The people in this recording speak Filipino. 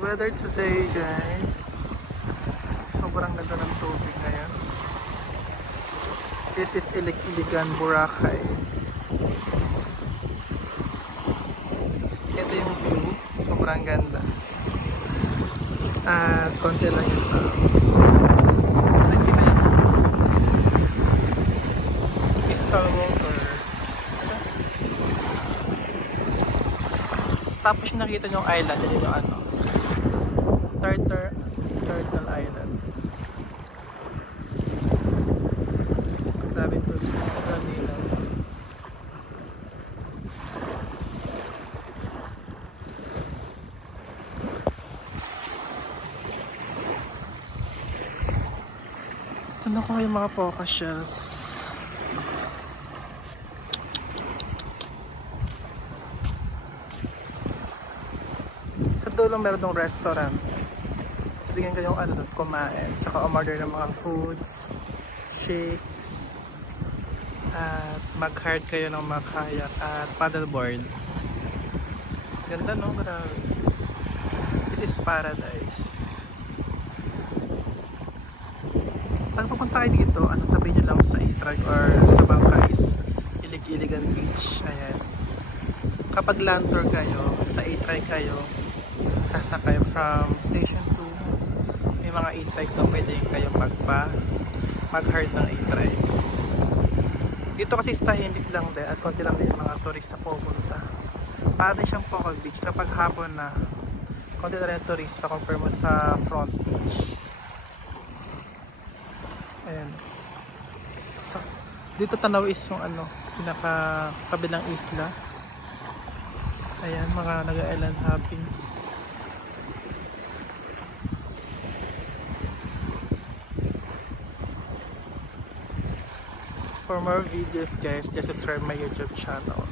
Weather today, guys. Sobrang ganda ng tubig ngayon. This is Ilig-Iligan, Boracay. Ito yung view. Sobrang ganda. At konti lang yung tao. Hindi na yung crystal water. Tapos nakita nyo yung island. Yun yung ano, Turtle Island. Sabi ko kanina. Ito na ko yung mga focus shells. Sa dulo meron ng restaurant. Bigyan kayong ano doon, kumain. Tsaka umorder ng mga foods, shakes, at mag-hard kayo ng mga kayak at paddleboard. Ganda, no? Grabe. This is paradise. Pag pupunta kayo dito, ano, sabihin nyo lang sa Itrag or sa Bangkais, Ilig-Iligan Beach. Ayan. Kapag land tour kayo, sa Itrag kayo, sasakay from station 2. May mga e-trike na pwede kayong mag-hard ng e-trike. Dito kasi tahimik lang din at konti lang din yung mga turista pupunta. Para din siyang Poco Beach kapag hapon na konti na rin yung turista compare mo sa front beach. Ayan. So, dito tanaw is yung ano, pinaka kabilang isla. Ayan, mga nag-island hopping. For more videos, guys, just subscribe my YouTube channel.